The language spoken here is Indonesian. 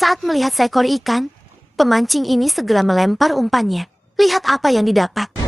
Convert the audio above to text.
Saat melihat seekor ikan, pemancing ini segera melempar umpannya. Lihat apa yang didapat.